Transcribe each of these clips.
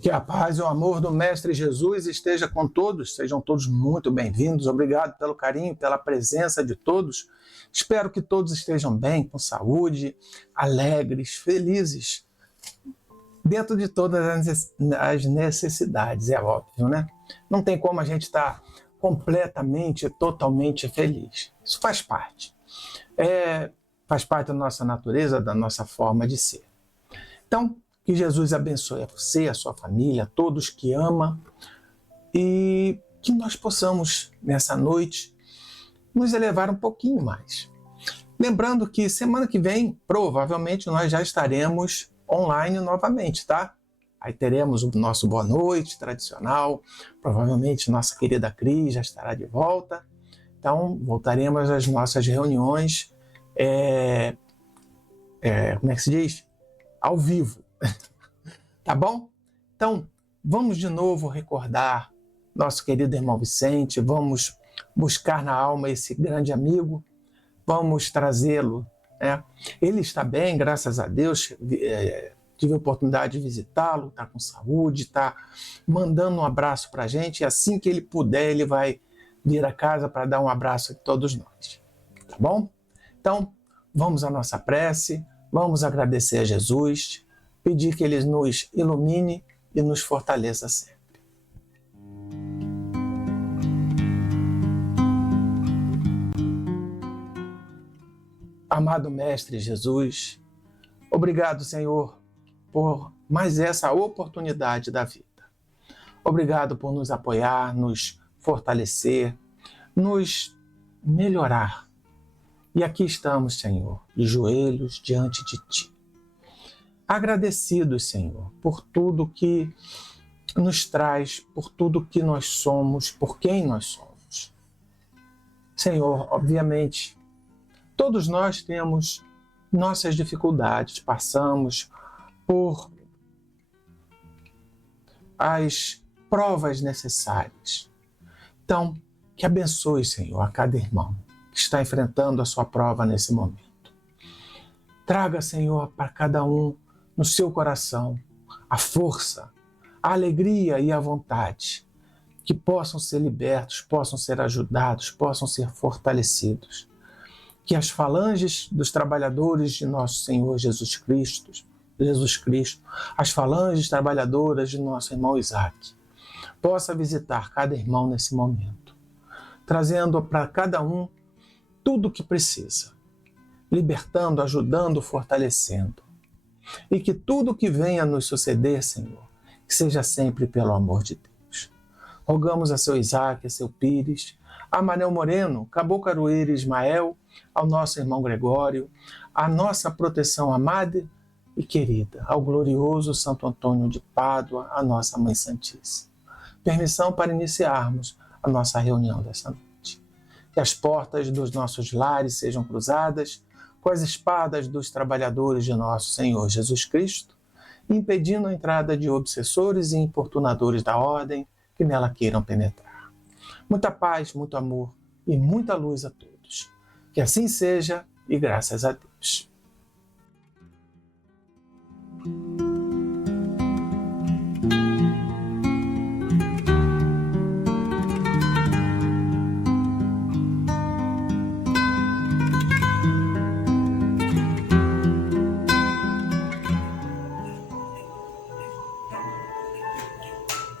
Que a paz e o amor do Mestre Jesus esteja com todos, sejam todos muito bem-vindos. Obrigado pelo carinho, pela presença de todos. Espero que todos estejam bem, com saúde, alegres, felizes, dentro de todas as necessidades, é óbvio, né? Não tem como a gente estar completamente, totalmente feliz. Isso faz parte. Faz parte da nossa natureza, da nossa forma de ser. Então, que Jesus abençoe a você, a sua família, a todos que ama, e que nós possamos, nessa noite, nos elevar um pouquinho mais. Lembrando que semana que vem, provavelmente, nós já estaremos online novamente, tá? Aí teremos o nosso boa noite tradicional, provavelmente nossa querida Cris já estará de volta. Então, voltaremos às nossas reuniões, como é que se diz? Ao vivo. Tá bom? Então, vamos de novo recordar nosso querido irmão Vicente, vamos buscar na alma esse grande amigo, vamos trazê-lo, né? Ele está bem, graças a Deus, tive a oportunidade de visitá-lo, está com saúde, está mandando um abraço para a gente, e assim que ele puder, ele vai vir a casa para dar um abraço a todos nós. Tá bom? Então, vamos à nossa prece, vamos agradecer a Jesus, pedir que Ele nos ilumine e nos fortaleça sempre. Amado Mestre Jesus, obrigado, Senhor, por mais essa oportunidade da vida. Obrigado por nos apoiar, nos fortalecer, nos melhorar. E aqui estamos, Senhor, de joelhos diante de Ti. Agradecidos, Senhor, por tudo que nos traz, por tudo que nós somos, por quem nós somos. Senhor, obviamente, todos nós temos nossas dificuldades, passamos por as provas necessárias. Então, que abençoe, Senhor, a cada irmão que está enfrentando a sua prova nesse momento. Traga, Senhor, para cada um no seu coração a força, a alegria e a vontade, que possam ser libertos, possam ser ajudados, possam ser fortalecidos. Que as falanges dos trabalhadores de nosso Senhor Jesus Cristo, as falanges trabalhadoras de nosso irmão Isaac, possa visitar cada irmão nesse momento, trazendo para cada um tudo o que precisa, libertando, ajudando, fortalecendo. E que tudo que venha nos suceder, Senhor, que seja sempre pelo amor de Deus. Rogamos a seu Isaac, a seu Pires, a Manel Moreno, Caboclo Aroeira Ismael, ao nosso irmão Gregório, a nossa proteção amada e querida, ao glorioso Santo Antônio de Pádua, a nossa Mãe Santíssima. Permissão para iniciarmos a nossa reunião dessa noite. Que as portas dos nossos lares sejam cruzadas com as espadas dos trabalhadores de nosso Senhor Jesus Cristo, impedindo a entrada de obsessores e importunadores da ordem que nela queiram penetrar. Muita paz, muito amor e muita luz a todos. Que assim seja e graças a Deus.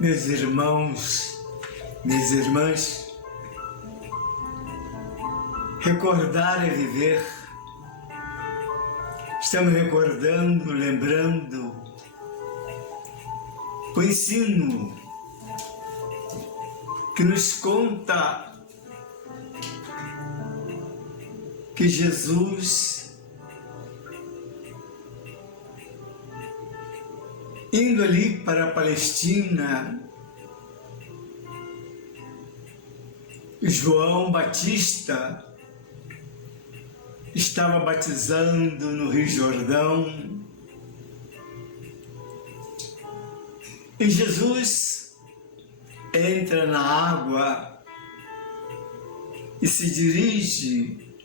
Meus irmãos, minhas irmãs, recordar é viver. Estamos recordando, lembrando o ensino que nos conta que Jesus, indo ali para a Palestina, João Batista estava batizando no Rio Jordão e Jesus entra na água e se dirige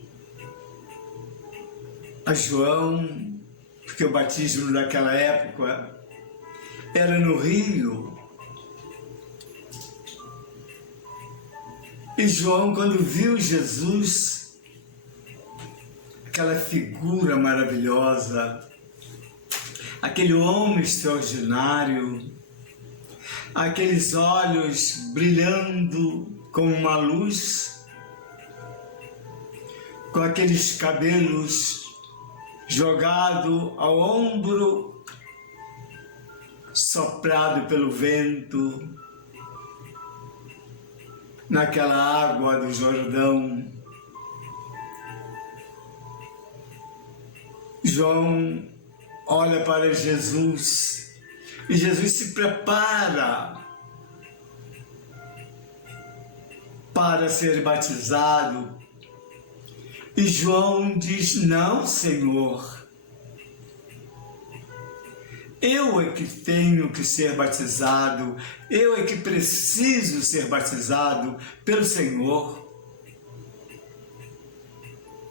a João, porque o batismo daquela época era no rio. E João, quando viu Jesus, aquela figura maravilhosa, aquele homem extraordinário, aqueles olhos brilhando como uma luz, com aqueles cabelos jogados ao ombro, soprado pelo vento, naquela água do Jordão. João olha para Jesus e Jesus se prepara para ser batizado. E João diz: não, Senhor, eu é que tenho que ser batizado, eu é que preciso ser batizado pelo Senhor.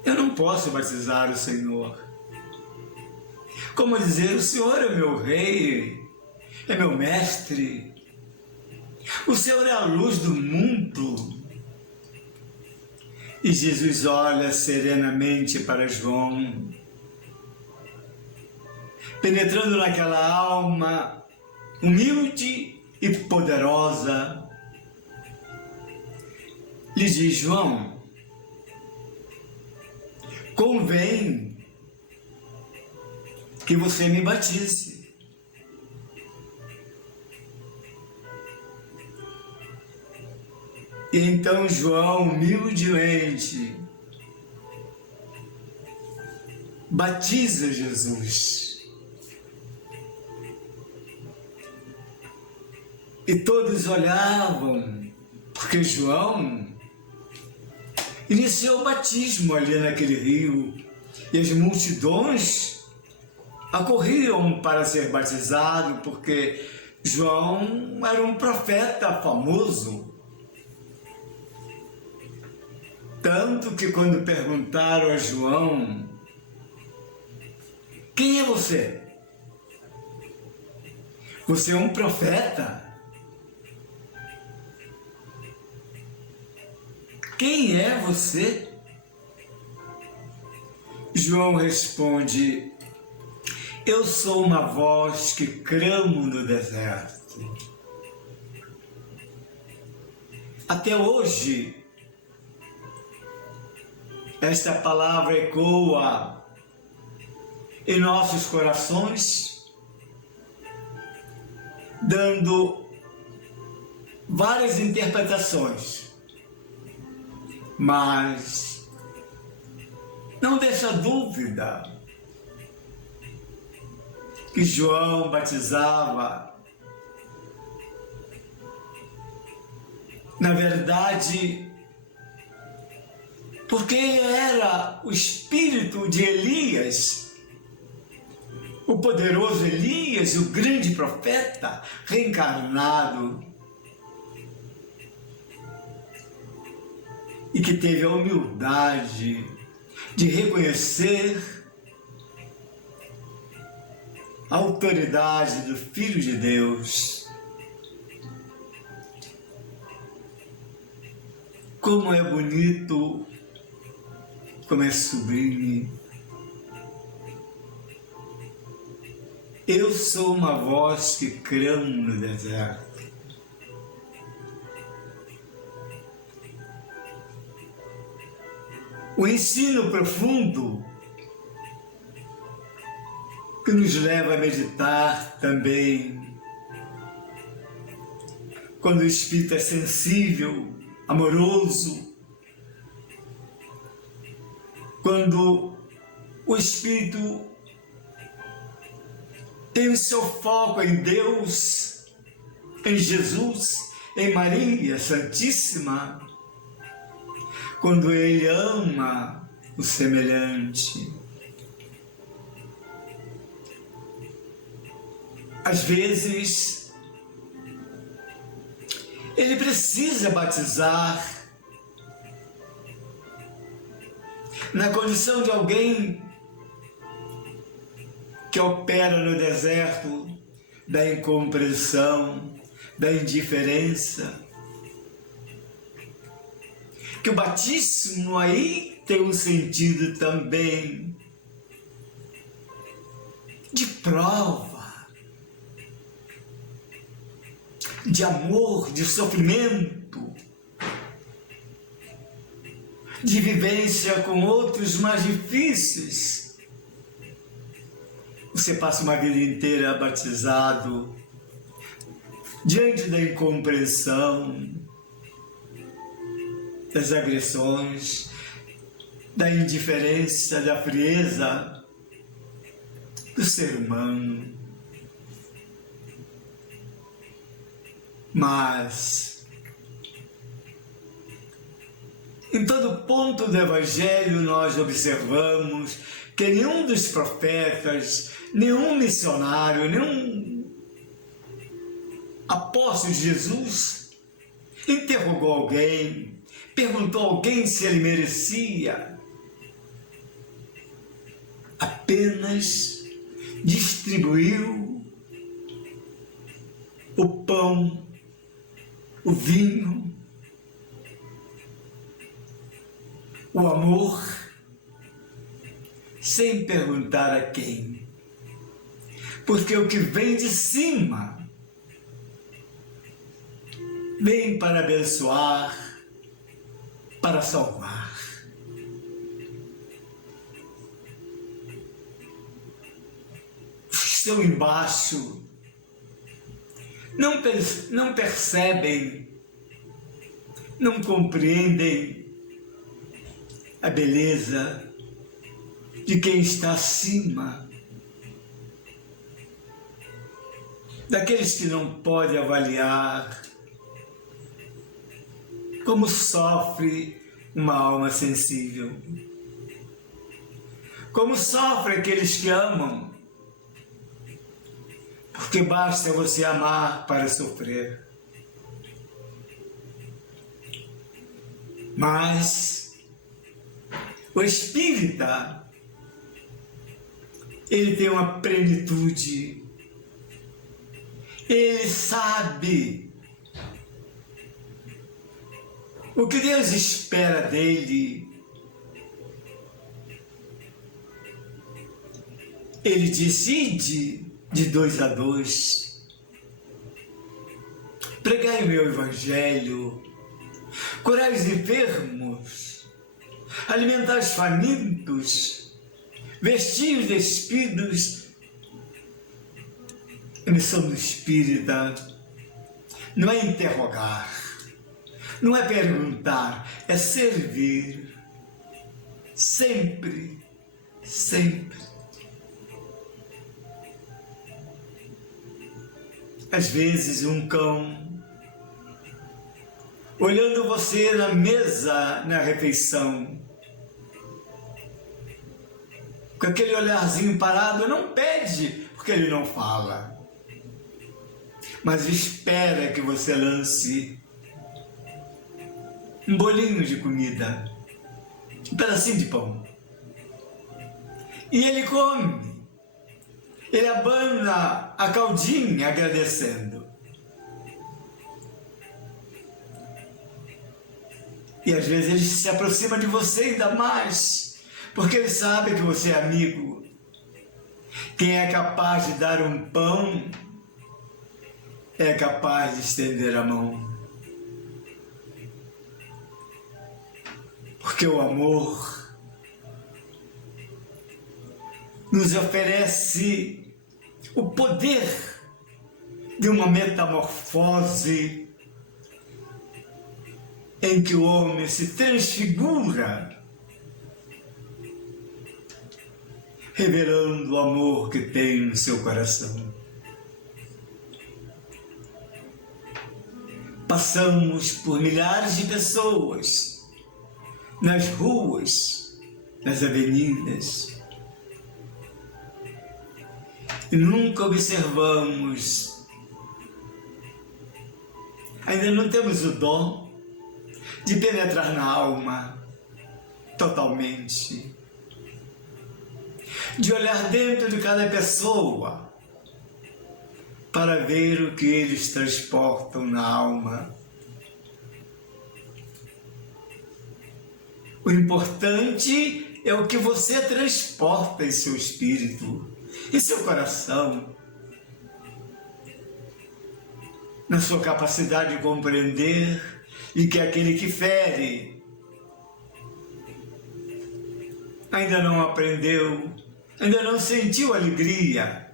Eu não posso batizar o Senhor. Como dizer, o Senhor é meu rei, é meu mestre, o Senhor é a luz do mundo. E Jesus olha serenamente para João, penetrando naquela alma humilde e poderosa, lhe diz: João, convém que você me batize. E então João, humildemente, batiza Jesus. E todos olhavam, porque João iniciou o batismo ali naquele rio, e as multidões acorriam para ser batizado, porque João era um profeta famoso. Tanto que quando perguntaram a João: quem é você? Você é um profeta? Quem é você? João responde: eu sou uma voz que clamo no deserto. Até hoje, esta palavra ecoa em nossos corações, dando várias interpretações, mas não deixa dúvida que João batizava, na verdade, porque ele era o espírito de Elias, o poderoso Elias, o grande profeta reencarnado, e que teve a humildade de reconhecer a autoridade do Filho de Deus. Como é bonito, como é sublime. Eu sou uma voz que clamo no deserto. O ensino profundo que nos leva a meditar também, quando o espírito é sensível, amoroso, quando o espírito tem o seu foco em Deus, em Jesus, em Maria Santíssima, quando ele ama o semelhante. Às vezes, ele precisa batizar na condição de alguém que opera no deserto, da incompreensão, da indiferença. Que o batismo aí tem um sentido também de prova, de amor, de sofrimento, de vivência com outros mais difíceis. Você passa uma vida inteira batizado, diante da incompreensão, das agressões, da indiferença, da frieza do ser humano. Mas, em todo ponto do Evangelho, nós observamos que nenhum dos profetas, nenhum missionário, nenhum apóstolo de Jesus interrogou alguém, perguntou a alguém se ele merecia. Apenas distribuiu o pão, o vinho, o amor, sem perguntar a quem. Porque o que vem de cima vem para abençoar, para salvar. Os que estão embaixo não percebem, não compreendem a beleza de quem está acima, daqueles que não podem avaliar como sofre uma alma sensível, como sofre aqueles que amam, porque basta você amar para sofrer. Mas o espírita, ele tem uma plenitude, ele sabe o que Deus espera dele. Ele decide de 2 a 2. Pregai o meu evangelho, curai os enfermos, alimentai os famintos, vestir os despidos. A missão do espírita não é interrogar, não é perguntar, é servir. Sempre, sempre. Às vezes um cão, olhando você na mesa, na refeição, com aquele olharzinho parado, não pede, porque ele não fala, mas espera que você lance um bolinho de comida, um pedacinho de pão. E ele come, ele abana a caudinha agradecendo. E às vezes ele se aproxima de você ainda mais, porque ele sabe que você é amigo. Quem é capaz de dar um pão é capaz de estender a mão. Porque o amor nos oferece o poder de uma metamorfose em que o homem se transfigura, revelando o amor que tem no seu coração. Passamos por milhares de pessoas nas ruas, nas avenidas, e nunca observamos, ainda não temos o dom de penetrar na alma totalmente, de olhar dentro de cada pessoa para ver o que eles transportam na alma. O importante é o que você transporta em seu espírito, em seu coração, na sua capacidade de compreender e que aquele que fere ainda não aprendeu, ainda não sentiu alegria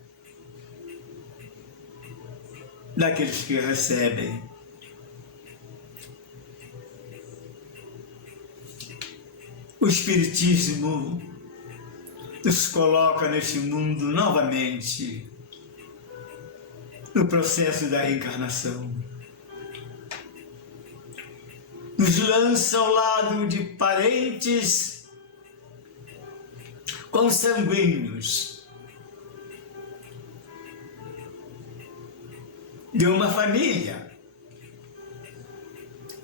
daqueles que recebem. O Espiritismo nos coloca neste mundo novamente no processo da reencarnação. Nos lança ao lado de parentes consanguíneos, de uma família.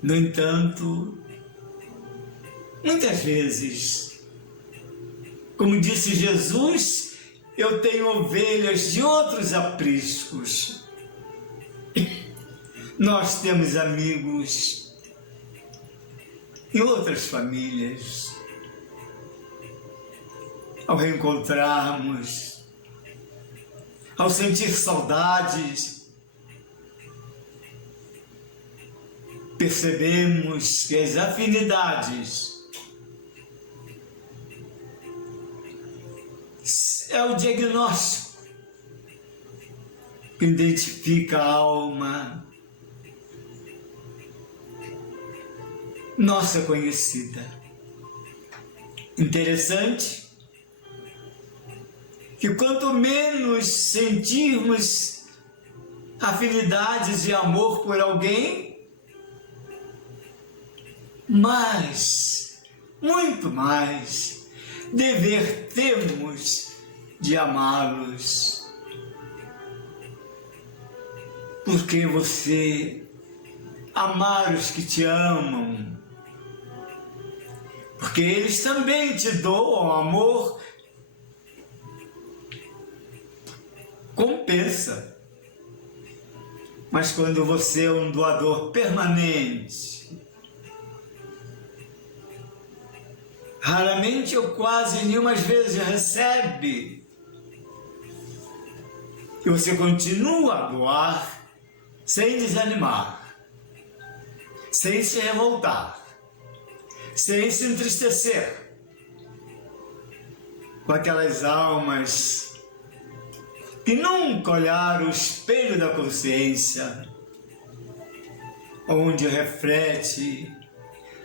No entanto, muitas vezes, como disse Jesus, eu tenho ovelhas de outros apriscos. Nós temos amigos em outras famílias. Ao reencontrarmos, ao sentir saudades, percebemos que as afinidades é o diagnóstico que identifica a alma nossa conhecida. Interessante que quanto menos sentirmos afinidades e amor por alguém, mais, muito mais, dever temos de amá-los. Porque você amar os que te amam, porque eles também te doam amor, compensa. Mas quando você é um doador permanente, raramente ou quase nenhumas vezes recebe, e você continua a doar sem desanimar, sem se revoltar, sem se entristecer com aquelas almas que nunca olharam o espelho da consciência, onde reflete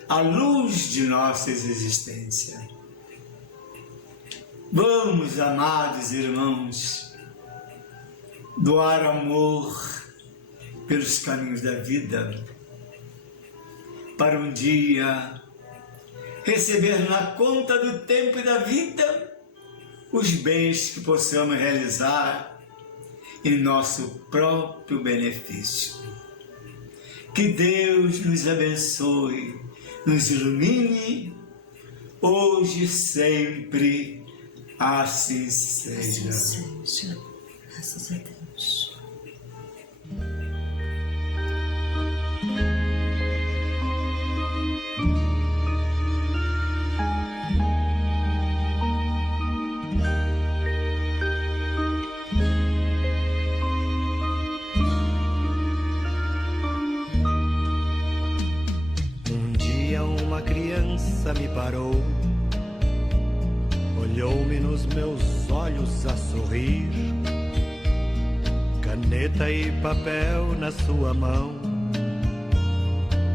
a luz de nossa existência. Vamos, amados irmãos, doar amor pelos caminhos da vida, para um dia receber na conta do tempo e da vida os bens que possamos realizar em nosso próprio benefício. Que Deus nos abençoe, nos ilumine, hoje e sempre, assim seja. Assim seja. Graças a Deus. Uma criança me parou, olhou-me nos meus olhos a sorrir, caneta e papel na sua mão,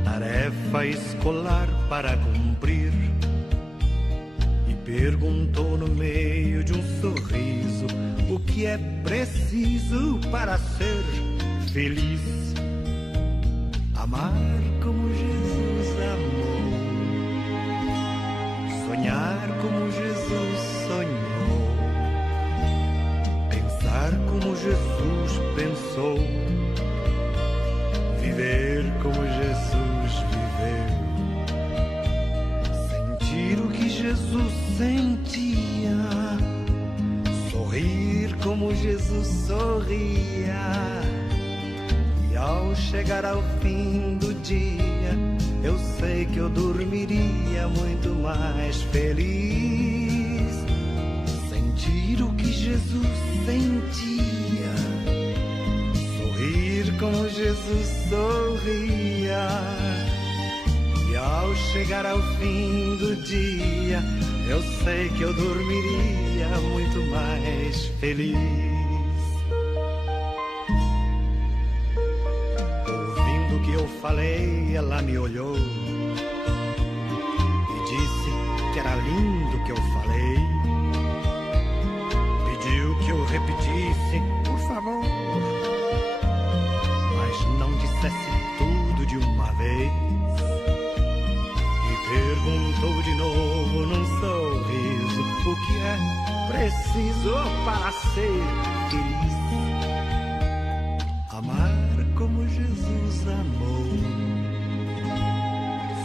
tarefa escolar para cumprir, e perguntou no meio de um sorriso o que é preciso para ser feliz. Amar como Jesus amou, sonhar como Jesus sonhou, pensar como Jesus pensou, viver como Jesus viveu, sentir o que Jesus sentia, sorrir como Jesus Jesus sorria. E ao chegar ao fim do dia, eu sei que eu dormiria muito mais feliz. Sentir o que Jesus sentia, sorrir como Jesus sorria. E ao chegar ao fim do dia, eu sei que eu dormiria muito mais feliz. Ouvindo o que eu falei, ela me olhou e disse que era lindo o que eu falei. Pediu que eu repetisse, por favor, mas não dissesse tudo de uma vez. Perguntou de novo num sorriso o que é preciso para ser feliz. Amar como Jesus amou,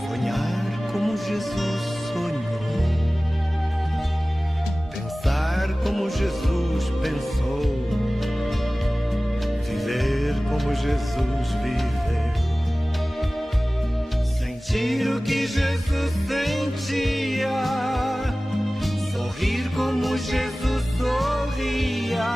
sonhar como Jesus sonhou, pensar como Jesus pensou, viver como Jesus viveu. Sentir o que Jesus sentia, sorrir como Jesus sorria.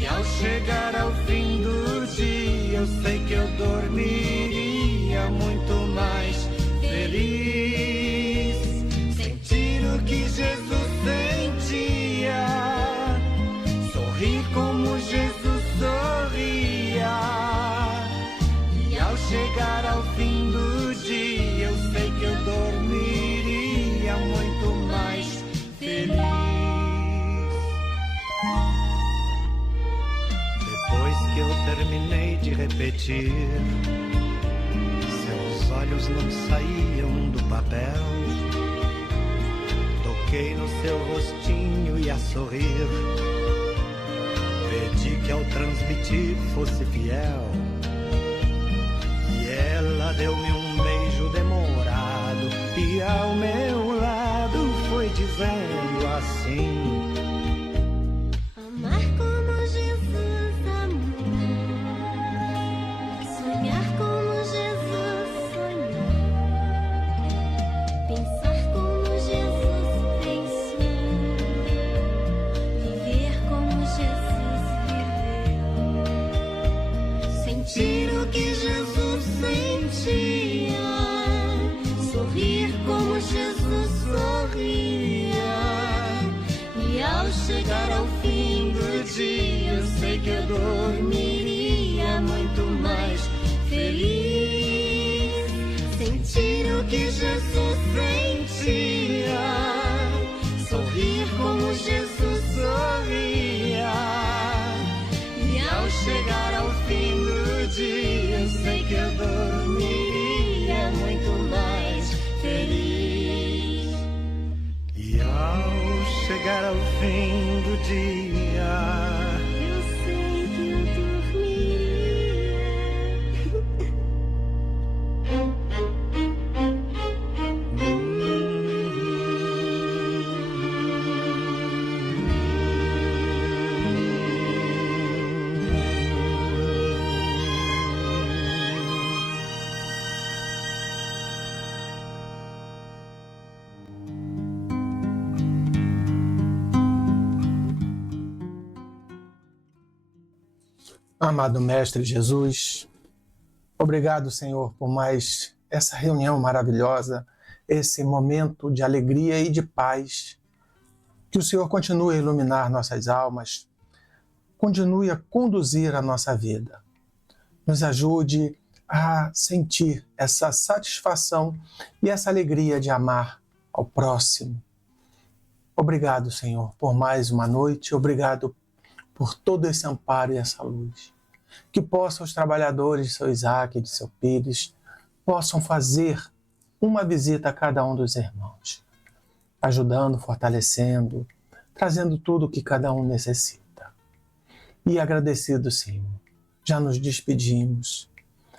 E ao chegar ao fim do dia, eu sei que eu dormiria muito mais feliz. Sentir o que Jesus sentia, sorrir como Jesus sorria. E ao chegar ao fim do dia, eu sei que eu dormiria muito mais feliz. Depois que eu terminei de repetir, seus olhos não saíam do papel. Toquei no seu rostinho e a sorrir, pedi que ao transmitir fosse fiel. Ela deu-me um beijo demorado e ao meu lado foi dizendo assim: Amar como Jesus amou, sonhar como Jesus sonhou, pensar como Jesus pensou, viver como Jesus viveu. Sentir o que Jesus sentia, sorrir como Jesus sorria. E ao chegar ao fim do dia, eu sei que eu dormiria muito mais feliz. Sentir o que Jesus sentia, sorrir como Jesus sorria. E ao chegar ao fim do dia, eu sei que eu dormiria muito mais feliz. E ao chegar ao fim do dia, Eu sei que eu Amado Mestre Jesus, obrigado, Senhor, por mais essa reunião maravilhosa, esse momento de alegria e de paz. Que o Senhor continue a iluminar nossas almas, continue a conduzir a nossa vida. Nos ajude a sentir essa satisfação e essa alegria de amar ao próximo. Obrigado, Senhor, por mais uma noite. Obrigado por todo esse amparo e essa luz. Que possam os trabalhadores de seu Isaac e de seu Pires possam fazer uma visita a cada um dos irmãos, ajudando, fortalecendo, trazendo tudo o que cada um necessita. E agradecido, Senhor, já nos despedimos,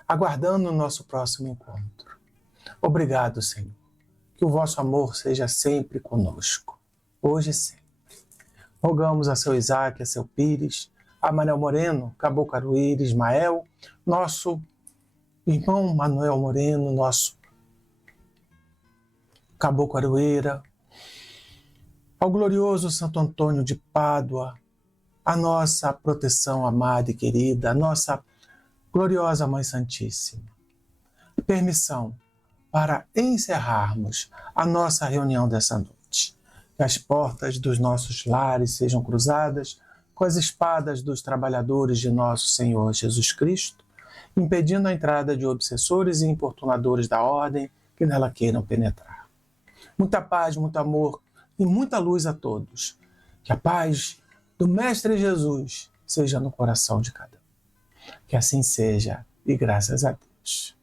aguardando o nosso próximo encontro. Obrigado, Senhor. Que o vosso amor seja sempre conosco, hoje e sempre. Rogamos a seu Isaac, a seu Pires, a Manuel Moreno, Cabo Caruíra, Ismael, nosso irmão Manuel Moreno, nosso Cabo Caruíra, ao glorioso Santo Antônio de Pádua, a nossa proteção amada e querida, a nossa gloriosa Mãe Santíssima. Permissão para encerrarmos a nossa reunião dessa noite. Que as portas dos nossos lares sejam cruzadas com as espadas dos trabalhadores de nosso Senhor Jesus Cristo, impedindo a entrada de obsessores e importunadores da ordem que nela queiram penetrar. Muita paz, muito amor e muita luz a todos. Que a paz do Mestre Jesus seja no coração de cada um. Que assim seja, e graças a Deus.